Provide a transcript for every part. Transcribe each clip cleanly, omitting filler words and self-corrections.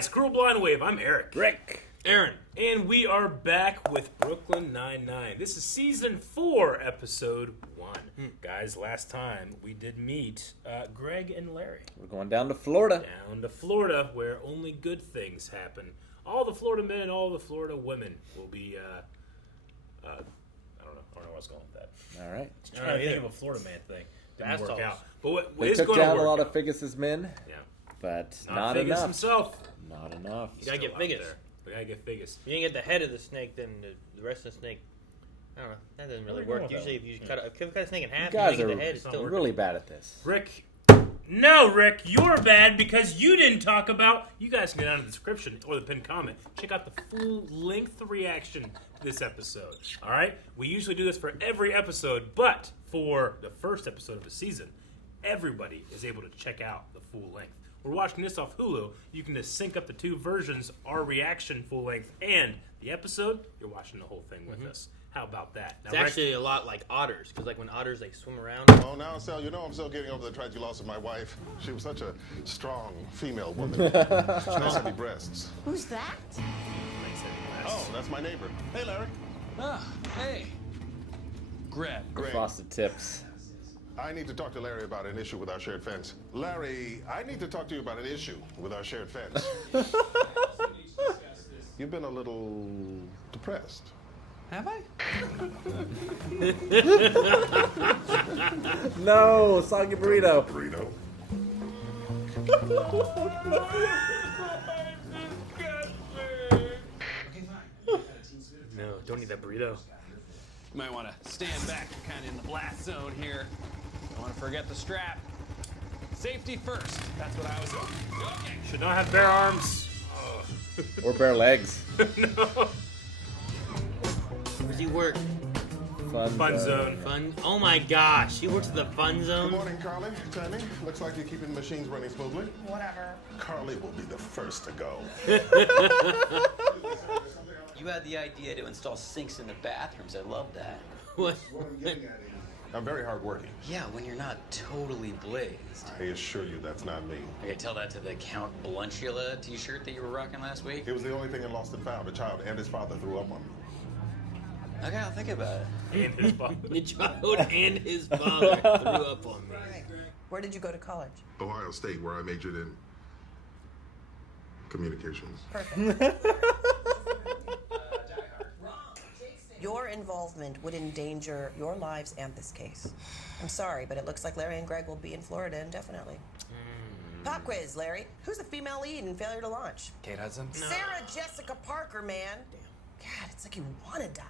guys, Cruel Blind Wave. I'm Eric. Rick. Aaron. And we are back with Brooklyn Nine-Nine. This is Season 4, Episode 1. Guys, last time we did meet Greg and Larry. We're going down to Florida. Down to Florida, where only good things happen. All the Florida men and all the Florida women will be, I don't know where I was going with that. All right. Trying to think of a Florida man thing. Didn't work out. But what They is took going to down work a lot of Figgis' men, Yeah. but Not not Figgis enough. himself. Not enough. You gotta get Still out Figgis. there. We gotta get Figgis. You didn't get the head of the snake, then the rest of the snake. I don't know. That doesn't really Where are you work. going with Usually, if you cut a snake in half, You guys you get are the head. It's still working. really bad at this. Rick. No, Rick, you're bad because you didn't talk about. You guys can get down in the description or the pinned comment. Check out the full length reaction to this episode. All right? We usually do this for every episode, but for the first episode of the season, everybody is able to check out the full length. We're watching this off Hulu. You can just sync up the two versions, our reaction full length and the episode. You're watching the whole thing with us. How about that? Now, It's actually a lot like otters, because like when otters they swim around. Oh, now, Sal, you know I'm still getting over the tragedy loss of my wife. She was such a strong female woman. Nice heavy breasts. Who's that? Oh, that's my neighbor. Hey, Larry. Ah, hey. Greg. Greg, Frosted tips. I need to talk to Larry about an issue with our shared fence. Larry, I need to talk to you about an issue with our shared fence. You've been a little depressed. Have I? No, soggy burrito. Burrito. No, don't eat that burrito. You might want to stand back. You're kind of in the blast zone here. Don't want to forget the strap. Safety first. That's what I was doing. Okay. Should not have bare arms. Or bare legs. Where's he work? Fun zone. Fun. Oh my gosh, he works at the fun Good zone. morning, Carly. Tammy, looks like you're keeping the machines running smoothly. Whatever. Carly will be the first to go. You had the idea to install sinks in the bathrooms. I love that. What? I'm very hardworking. Yeah, when you're not totally blazed. I assure you that's not me. I could tell that to the Count Bluntula t-shirt that you were rocking last week. It was the only thing in Lost and Found. A child and his father threw up on me. Okay, I'll think about it. And his father. The child and his father threw up on me. Where did you go to college? Ohio State, where I majored in communications. Perfect. Your involvement would endanger your lives and this case. I'm sorry, but it looks like Larry and Greg will be in Florida indefinitely. Pop quiz, Larry. Who's the female lead in Failure to Launch? Kate Hudson? Sarah Jessica Parker, man. God, it's like you want to die.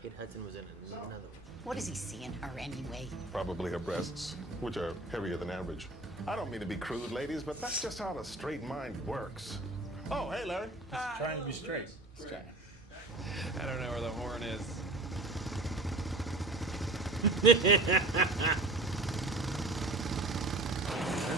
Kate Hudson was in another one. What does he see in her anyway? Probably her breasts, which are heavier than average. I don't mean to be crude, ladies, but that's just how the straight mind works. Oh, hey, Larry. Trying to be straight. I don't know where the horn is.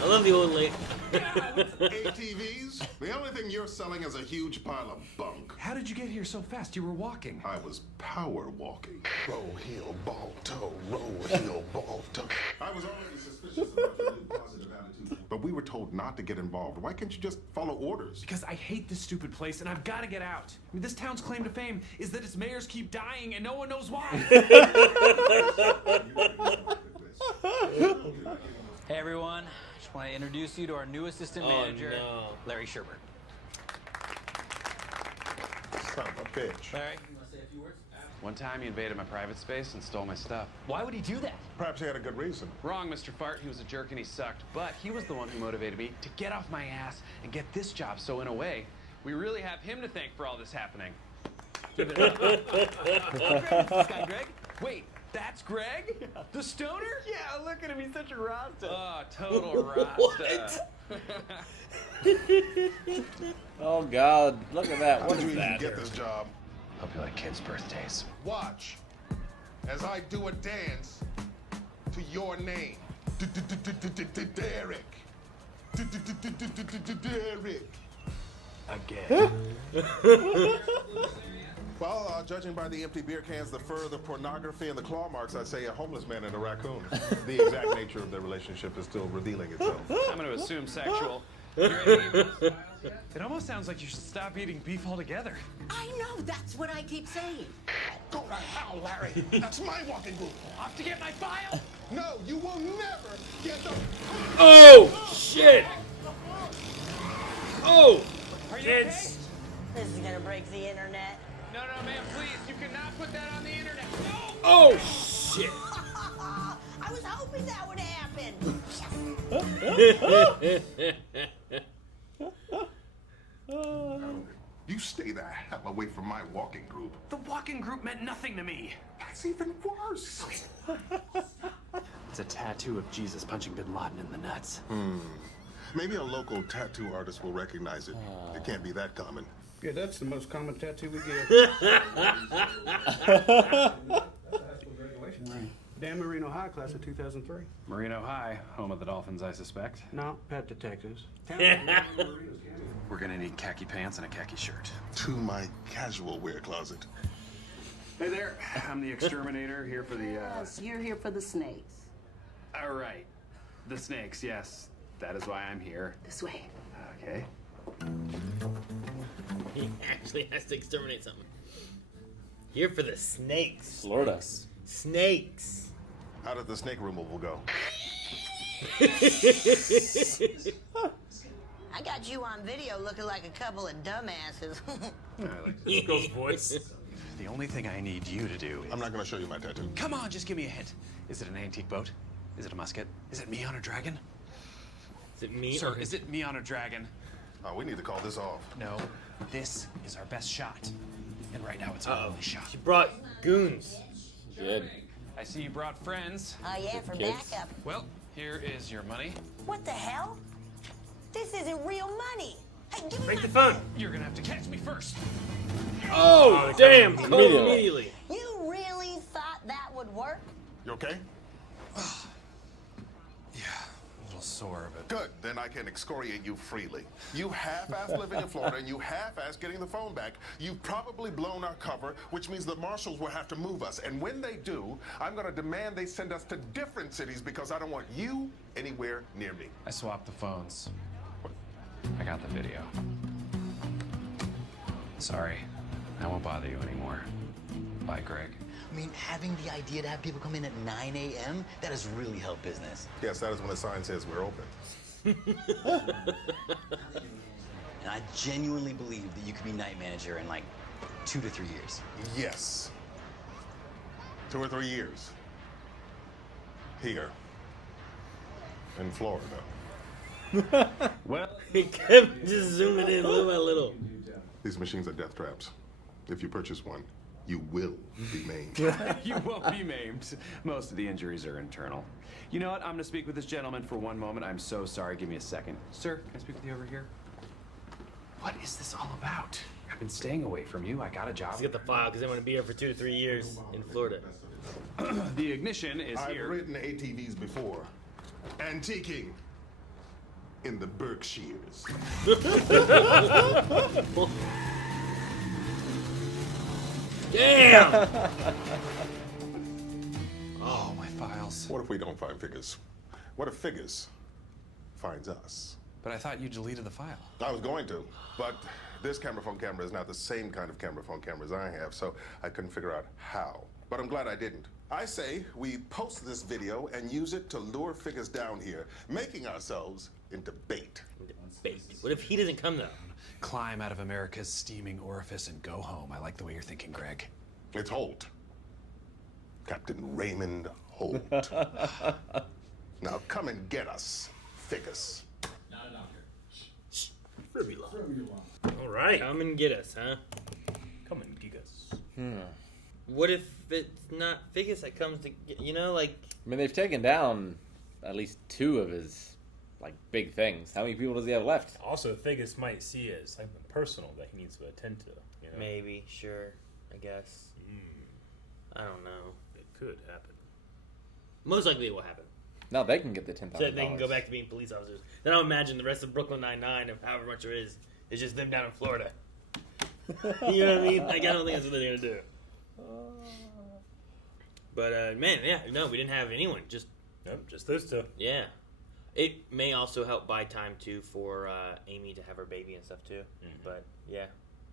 I love the old lady. ATVs? The only thing you're selling is a huge pile of bunk. How did you get here so fast? You were walking. I was power walking. Roll, heel, ball, toe. Roll, heel, ball, toe. I was already suspicious about your new positive attitude. But we were told not to get involved. Why can't you just follow orders? Because I hate this stupid place and I've got to get out. I mean, this town's claim to fame is that its mayors keep dying and no one knows why. Hey, everyone. Just want to introduce you to our new assistant manager, no. Larry Sherbert. Son of a bitch. Larry, you want to say a few words? One time he invaded my private space and stole my stuff. Why would he do that? Perhaps he had a good reason. Wrong, Mr. Fart. He was a jerk and he sucked. But he was the one who motivated me to get off my ass and get this job. So in a way, we really have him to thank for all this happening. Give it up. This guy, Greg? Wait, that's Greg? The stoner? Yeah, look at him. He's such a rasta. Oh, total rasta. Oh, God. Look at that. How What did you is even that? get this job? Hope you like kids' birthdays. Watch as I do a dance to your name. Derek. Derek. Again. Well, judging by the empty beer cans, the fur, the pornography, and the claw marks, I'd say a homeless man and a raccoon. The exact nature of their relationship is still revealing itself. I'm going to assume sexual. You ready to give me those files yet? It almost sounds like you should stop eating beef altogether. I know, that's what I keep saying. Go to hell, Larry. That's my walking group. Off to get my file? No, you will never get the. Oh shit! Oh, Are you kids. This is gonna break the internet. okay? No, ma'am, please. You cannot put that on the internet. No! Oh shit! I was hoping that would happen. You stay the hell away from my walking group. The walking group meant nothing to me. That's even worse. It's a tattoo of Jesus punching Bin Laden in the nuts. Maybe a local tattoo artist will recognize it. It can't be that common. Yeah, that's the most common tattoo we get. Dan Marino High, class of 2003. Merino High, home of the Dolphins, I suspect. No, pet detectives. We're gonna need khaki pants and a khaki shirt. To my casual wear closet. Hey there, I'm the exterminator here for the, Yes, you're here for the snakes. All right. The snakes, yes. That is why I'm here. This way. Okay. He actually has to exterminate something. Here for the snakes. Florida. Snakes. How did the snake removal go? I got you on video looking like a couple of dumbasses. I like This girl's voice. The only thing I need you to do is... I'm not going to show you my tattoo. Come on, just give me a hint. Is it an antique boat? Is it a musket? Is it me on a dragon? Is it me? Sir, is it me on a dragon? Oh, we need to call this off. No, this is our best shot. And right now it's our only shot. She brought goons. Good. I see you brought friends. Oh yeah, for Kids. backup. Well, here is your money. What the hell? This isn't real money. Hey, give me Break my the phone. You're gonna have to catch me first. Oh, damn. Cold Immediately. immediately. You really thought that would work? You okay? Yeah, a little sore, but... Good. Then I can excoriate you freely. You half-assed living in Florida and you half-assed getting the phone back. You've probably blown our cover, which means the marshals will have to move us. And when they do, I'm going to demand they send us to different cities because I don't want you anywhere near me. I swapped the phones. I got the video. Sorry, I won't bother you anymore. Bye, Greg. I mean, having the idea to have people come in at 9 a.m., that has really helped business. Yes, that is when the sign says we're open. And I genuinely believe that you could be night manager in like 2 to 3 years. Yes. 2 or 3 years. Here. In Florida. Well, He kept just zooming in little by little. These machines are death traps. If you purchase one, you will be maimed. you won't be maimed. Most of the injuries are internal. You know what? I'm gonna speak with this gentleman for one moment. I'm so sorry. Give me a second. Sir, can I speak with you over here? What is this all about? I've been staying away from you. I got a job. Let's get the file because they want to be here for 2 to 3 years in Florida. The ignition is I've here. ridden ATVs before. Antiquing. In the Berkshires. Damn! Oh, my files. What if we don't find Figures? What if Figures finds us? But I thought you deleted the file. I was going to, but this camera phone camera is not the same kind of camera phone cameras I have, so I couldn't figure out how. But I'm glad I didn't. I say we post this video and use it to lure Figures down here, making ourselves into bait. Bait. What if he doesn't come though? Climb out of America's steaming orifice and go home. I like the way you're thinking, Greg. It's Holt. Captain Raymond Holt. Now come and get us, Figures. All right. Come and get us, huh? Come and gig us. What if it's not Figgis that comes to get, you know, like... I mean, they've taken down at least 2 of his, like, big things. How many people does he have left? Also, Figgis might see it as something personal that he needs to attend to. You know? Maybe, sure, I guess. I don't know. It could happen. Most likely it will happen. No, they can get the $10,000. So that they can go back to being police officers. Then I'll imagine the rest of Brooklyn Nine-Nine, of however much there is just them down in Florida. You know what I mean? Like, I don't think that's what they're going to do. But, man, yeah, no, we didn't have anyone. Just, Nope, just those 2. yeah. It may also help buy time too for Amy to have her baby and stuff too. But yeah,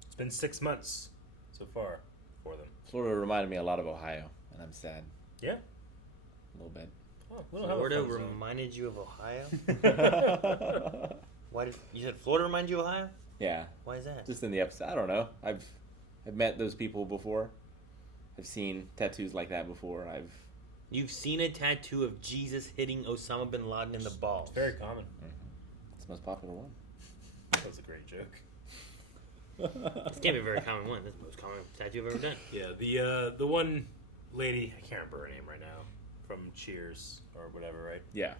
It's been 6 months so far for them. Florida reminded me a lot of Ohio, and I'm sad. Yeah. A little bit. Oh, we don't have a Florida fun zone. reminded you of Ohio. Why did you said Florida remind you of Ohio? Yeah. Why is that? Just in the episode. I don't know. I've met those people before. I've seen tattoos like that before. You've seen a tattoo of Jesus hitting Osama bin Laden in the balls. It's very common. It's the most popular one. That was a great joke. This can't be a very common one. This is the most common tattoo I've ever done. Yeah, the one lady, I can't remember her name right now, from Cheers or whatever, right? Yeah.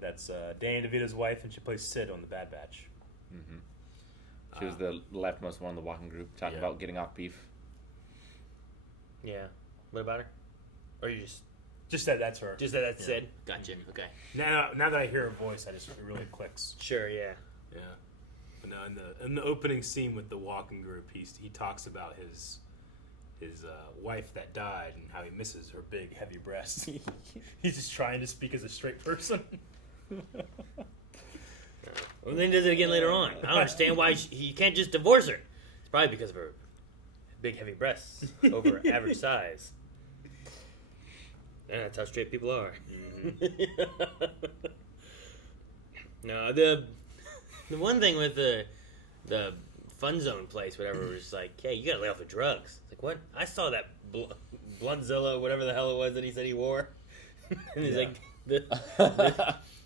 That's Danny DeVito's wife, and she plays Sid on The Bad Batch. Mm-hmm. She was the leftmost one in the walking group, talking about getting off beef. Yeah. What about her? Or you just that that's her. Just that's Sid? Gotcha. Okay. Now that I hear her voice, it really clicks. Sure. Yeah. Yeah. But no, in the opening scene with the walking group, he talks about his wife that died and how he misses her big heavy breasts. He's just trying to speak as a straight person. Well, then he does it again later on. I don't understand why he can't just divorce her. It's probably because of her big heavy breasts over average size. Yeah, that's how straight people are. Mm-hmm. No, the one thing with the Fun Zone place, whatever, was like, hey, you gotta lay off the drugs. It's like, what? I saw that Bluntzilla, whatever the hell it was that he said he wore. And he's like,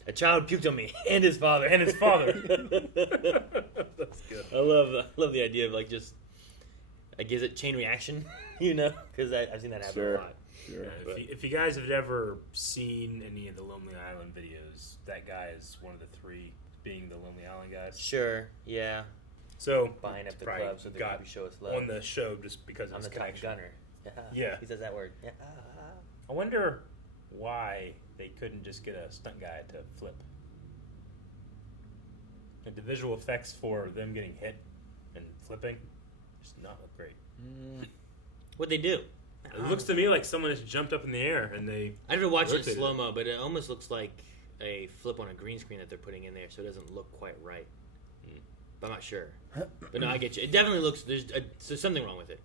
a child puked on me and his father. And his father. That's good. I love the idea of like just, I guess it chain reaction, because I've seen that happen a lot. Sure. If you guys have ever seen any of the Lonely Island videos, that guy is one of the 3 being the Lonely Island guys. Sure, yeah. So buying up the probably club so they got can show us love. on the show just because of I'm his the top connection. gunner. Yeah. He says that word. Yeah. I wonder why they couldn't just get a stunt guy to flip. Like the visual effects for them getting hit and flipping just not look great. What'd they do? It looks to me like someone just jumped up in the air and they. I never watched it in rotated slow mo, but it almost looks like a flip on a green screen that they're putting in there, so it doesn't look quite right. But I'm not sure. But no, I get you. It definitely looks. There's something wrong with it.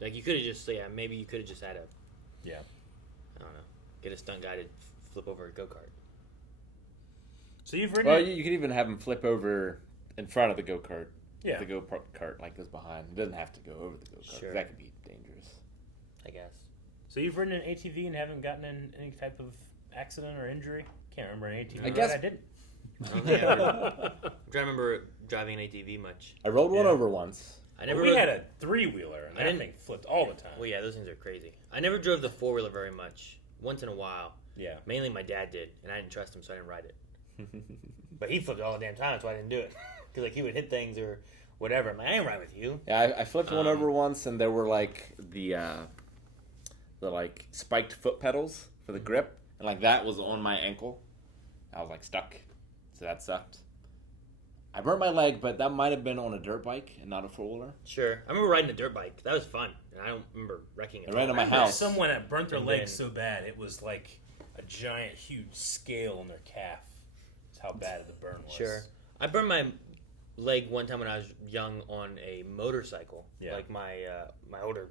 Like you could have just maybe you could have just had I don't know, get a stunt guy to flip over a go kart. So you've ridden. Well, you could even have him flip over in front of the go kart. Yeah. The go kart like goes behind. It doesn't have to go over the go kart. Sure. That could be dangerous. I guess. So you've ridden an ATV and haven't gotten in any type of accident or injury? Can't remember an ATV. I guess I didn't. I don't think I ever. I'm trying to remember driving an ATV much. I rode one over once. I never. We rode, had a 3-wheeler and that thing flipped all the time. Well, yeah, those things are crazy. I never drove the 4-wheeler very much. Once in a while. Yeah. Mainly my dad did, and I didn't trust him, so I didn't ride it. But he flipped all the damn time, that's why I didn't do it. Because like he would hit things or whatever. I'm like, I ain't ride with you. Yeah, I flipped one over once, and there were like the like spiked foot pedals for the grip, and like that was on my ankle. I was like stuck, so that sucked. I burnt my leg, but that might have been on a dirt bike and not a 4-wheeler. Sure, I remember riding a dirt bike. That was fun, and I don't remember wrecking it. I ran to my I remember house. someone that burnt their And leg then- so bad it was like a giant, huge scale on their calf. That's how bad the burn was. Sure, I burned my leg one time when I was young on a motorcycle. Yeah. Like my older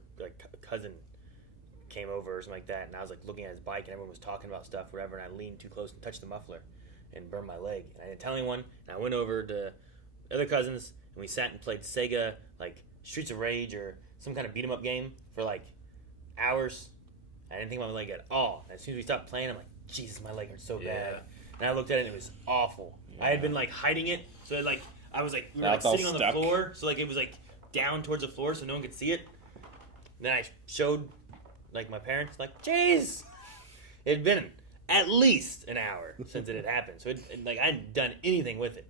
cousin came over or something like that, and I was like looking at his bike, and everyone was talking about stuff, whatever, and I leaned too close and touched the muffler, and burned my leg. And I didn't tell anyone. And I went over to other cousins, and we sat and played Sega like Streets of Rage or some kind of beat 'em up game for like hours. I didn't think about my leg at all. And as soon as we stopped playing, I'm like, Jesus, my leg hurts so bad. And I looked at it, and it was awful. I had been like hiding it, so like I was like we were like That's all sitting on the stuck. floor, so like it was like down towards the floor, so no one could see it. Then I showed like my parents, like, jeez, it had been at least an hour since it had happened. So like I hadn't done anything with it.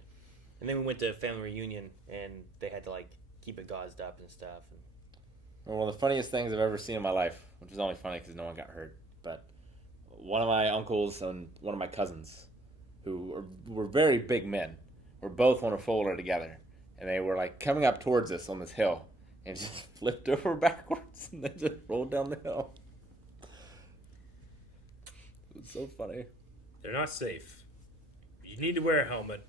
And then we went to a family reunion, and they had to like keep it gauzed up and stuff. Well, one of the funniest things I've ever seen in my life, which is only funny because no one got hurt, but one of my uncles and one of my cousins, who were very big men, were both on a 4-wheeler together, and they were like coming up towards us on this hill, and just flipped over backwards, and then just rolled down the hill. It was so funny. They're not safe. you need to wear a helmet.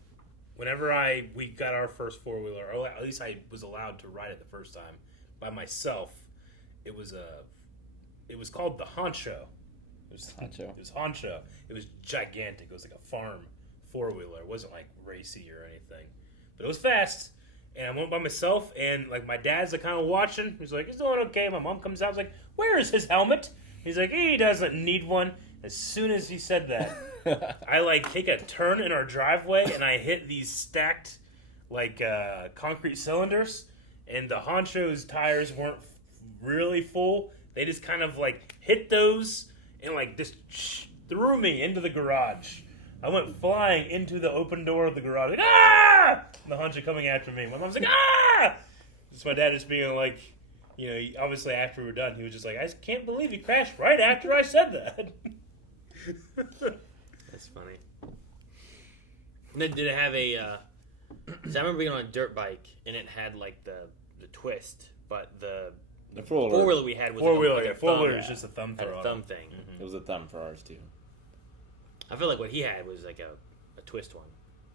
Whenever we got our first 4-wheeler, or at least I was allowed to ride it the first time by myself. It was called the Honcho. It was Honcho. It was gigantic. It was like a farm 4-wheeler. It wasn't like racy or anything, but it was fast. And I went by myself, and like my dad's like kind of watching. He's like, "He's doing okay." My mom comes out. I was like, "Where is his helmet?" He's like, "He doesn't need one." As soon as he said that, I like take a turn in our driveway, and I hit these stacked like concrete cylinders, and the Honcho's tires weren't really full. They just kind of like hit those and like just threw me into the garage. I went flying into the open door of the garage. Like, ah! And the Honcho coming after me. My mom's like, ah! It's my dad just being like, you know, obviously after we were done, he was just like, I can't believe you crashed right after I said that. That's funny. And then did it have a? So I remember being on a dirt bike and it had like the twist, but the four-wheeler we had was four-wheeler is just a thumb had throw. A thumb thing. It was a thumb for ours too. I feel like what he had was like a twist one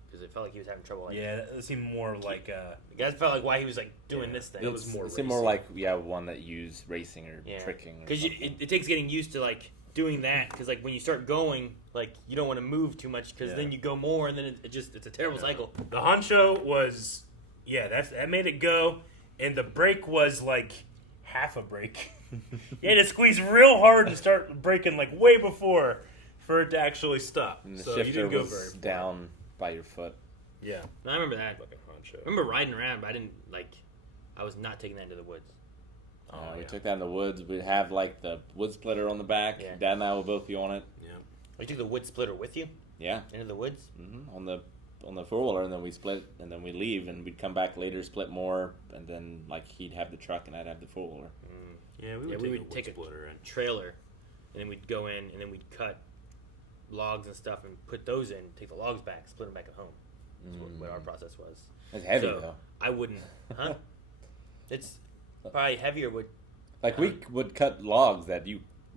because it felt like he was having trouble. Like, yeah, it seemed more like the guys felt like why he was like doing this thing. It was more. It seemed more like one that used racing or tricking. Because it takes getting used to like doing that because like when you start going like you don't want to move too much because then you go more and then it's a terrible cycle. The Honcho was that made it go, and the brake was like half a brake. You had to squeeze real hard and start braking like way before for it to actually stop. And the so shifter you didn't go was very far. down by your foot. Yeah, I remember that. Like a Honcho. I remember riding around, but I didn't like. I was not taking that into the woods. We took that in the woods. We'd have like the wood splitter on the back. Yeah. Dad and I would both be on it. Yeah. You took the wood splitter with you? Yeah. Into the woods? Mm-hmm. On the 4-wheeler, and then we split, and then we leave, and we'd come back later, split more, and then like he'd have the truck, and I'd have the 4-wheeler. Yeah, we would take a trailer, and then we'd go in, and then we'd cut logs and stuff, and put those in, take the logs back, split them back at home. That's what our process was. It's heavy though. I wouldn't, huh? It's probably heavier. Like we would cut logs that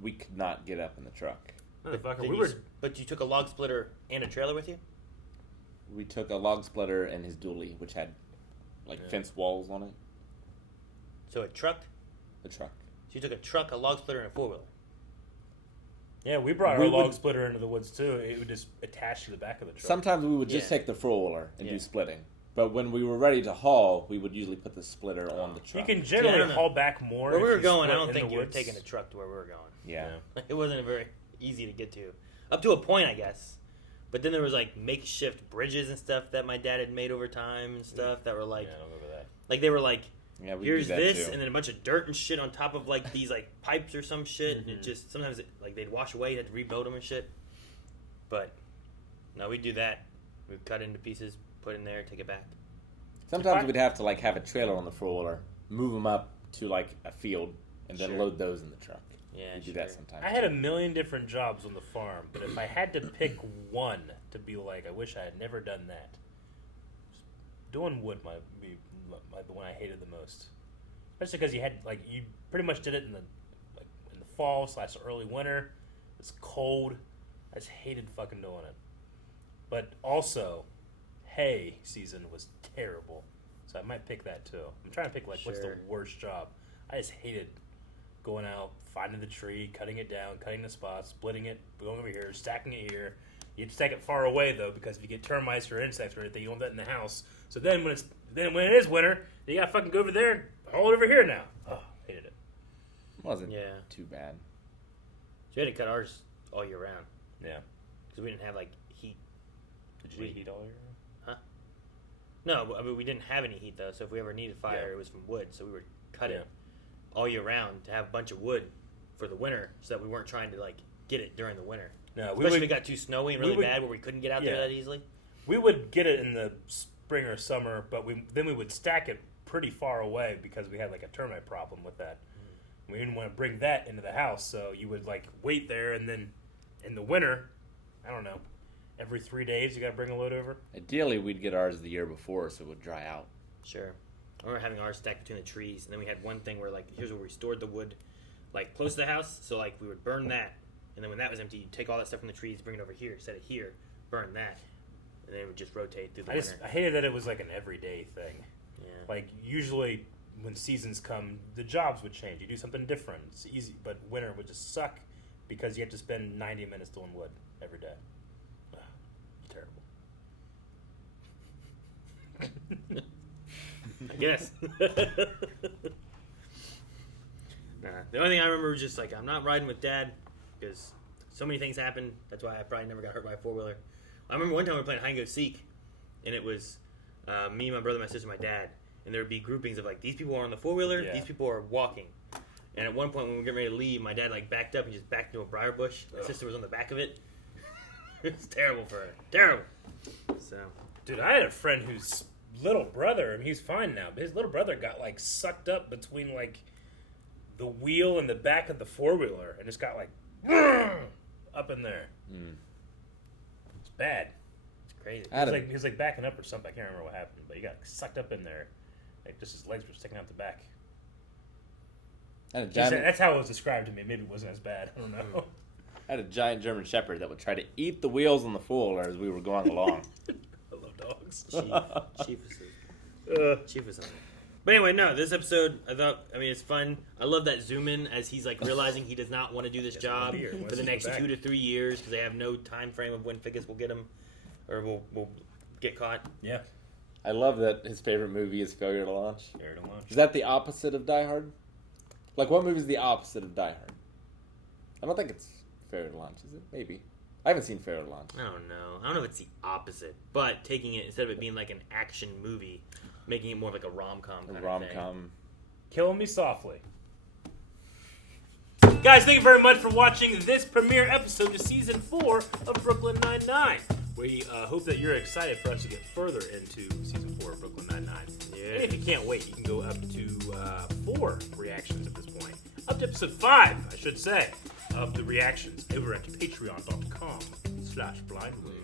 we could not get up in the truck. But you took a log splitter and a trailer with you? We took a log splitter and his dually, which had like fence walls on it. So a truck? A truck. So you took a truck, a log splitter, and a 4-wheeler. Yeah, we brought our log splitter into the woods too. It would just attach to the back of the truck. Sometimes we would just take the 4-wheeler and do splitting. But when we were ready to haul, we would usually put the splitter on the truck. You can generally haul back more. Where we were going, I don't think you were taking a truck to where we were going. Yeah. It wasn't very easy to get to. Up to a point, I guess. But then there was like makeshift bridges and stuff that my dad had made over time and stuff that were like, I don't remember that. Like they were like, here's do that this, too. and then a bunch of dirt and shit on top of like these like pipes or some shit. And it just sometimes like they'd wash away, you had to rebuild them and shit. But no, we'd do that. We'd cut into pieces, put in there, take it back. Sometimes we'd have to like have a trailer on the 4-wheeler, move them up to like a field, and then load those in the truck. Yeah, we do that sometimes. I had a million different jobs on the farm, but if I had to pick one to be like, I wish I had never done that. Doing wood might be the one I hated the most, especially because you pretty much did it in the fall / early winter. It's cold. I just hated fucking doing it. But also, hay season was terrible, so I might pick that too. I'm trying to pick what's the worst job. I just hated going out, finding the tree, cutting it down, cutting the spots, splitting it, going over here, stacking it here. You have to stack it far away though, because if you get termites or insects or anything, you don't want that in the house. So then when it is winter, you gotta fucking go over there and haul it over here now. Oh, hated it. Wasn't too bad. So we had to cut ours all year round. Yeah. Because we didn't have like heat. Did you heat all year round? Huh? No, I mean we didn't have any heat though. So if we ever needed fire, it was from wood. So we would cut it all year round to have a bunch of wood for the winter, so that we weren't trying to like get it during the winter. No, especially if it got too snowy and really bad where we couldn't get out there that easily. We would get it in the spring or summer, but then we would stack it pretty far away because we had like a termite problem with that. We didn't want to bring that into the house, so you would like wait there, and then in the winter, I don't know, every 3 days you got to bring a load over. Ideally, we'd get ours the year before so it would dry out. Sure. I remember having ours stacked between the trees, and then we had one thing where like here's where we stored the wood, like close to the house. So like we would burn that, and then when that was empty, you'd take all that stuff from the trees, bring it over here, set it here, burn that, and and they would just rotate through the I winter. hated that it was like an everyday thing. Yeah. Like usually when seasons come, the jobs would change. You do something different. It's easy, but winter would just suck because you have to spend 90 minutes doing wood every day. Ugh, terrible. I guess. Nah, the only thing I remember was just like, I'm not riding with Dad because so many things happened. That's why I probably never got hurt by a 4-wheeler. I remember one time we were playing hide and go seek, and it was me, my brother, my sister, my dad, and there would be groupings of like, these people are on the 4-wheeler, Yeah. these people are walking. And at one point when we were getting ready to leave, my dad like backed up and just backed into a briar bush. My sister was on the back of it. It was terrible for her. Terrible. So, Dude, I had a friend whose little brother, I mean, he's fine now, but his little brother got like sucked up between like the wheel and the back of the 4-wheeler and just got like up in there. It's bad. it's crazy. He was like backing up or something. I can't remember what happened, but he got sucked up in there. Like just his legs were sticking out the back. I had a giant, That's how it was described to me. Maybe it wasn't as bad. I don't know. I had a giant German Shepherd that would try to eat the wheels on the 4-wheeler as we were going along. I love dogs. Chief was on it. But anyway, no, this episode, it's fun. I love that zoom in as he's like realizing he does not want to do this job for the next 2 to 3 years because they have no time frame of when Ficus will get him or will get caught. Yeah. I love that his favorite movie is Failure to Launch. Failure to Launch. Is that the opposite of Die Hard? Like, what movie is the opposite of Die Hard? I don't think it's Failure to Launch, is it? Maybe. I haven't seen Failure to Launch. I don't know. I don't know if it's the opposite, but taking it, instead of it being like an action movie, making it more like a rom-com kind A of rom-com. thing. Killing Me Softly. Guys, thank you very much for watching this premiere episode of Season 4 of Brooklyn Nine-Nine. We hope that you're excited for us to get further into Season 4 of Brooklyn Nine-Nine. Yeah. And if you can't wait, you can go up to 4 reactions at this point. Up to episode 5, I should say, of the reactions over at patreon.com/blindwave.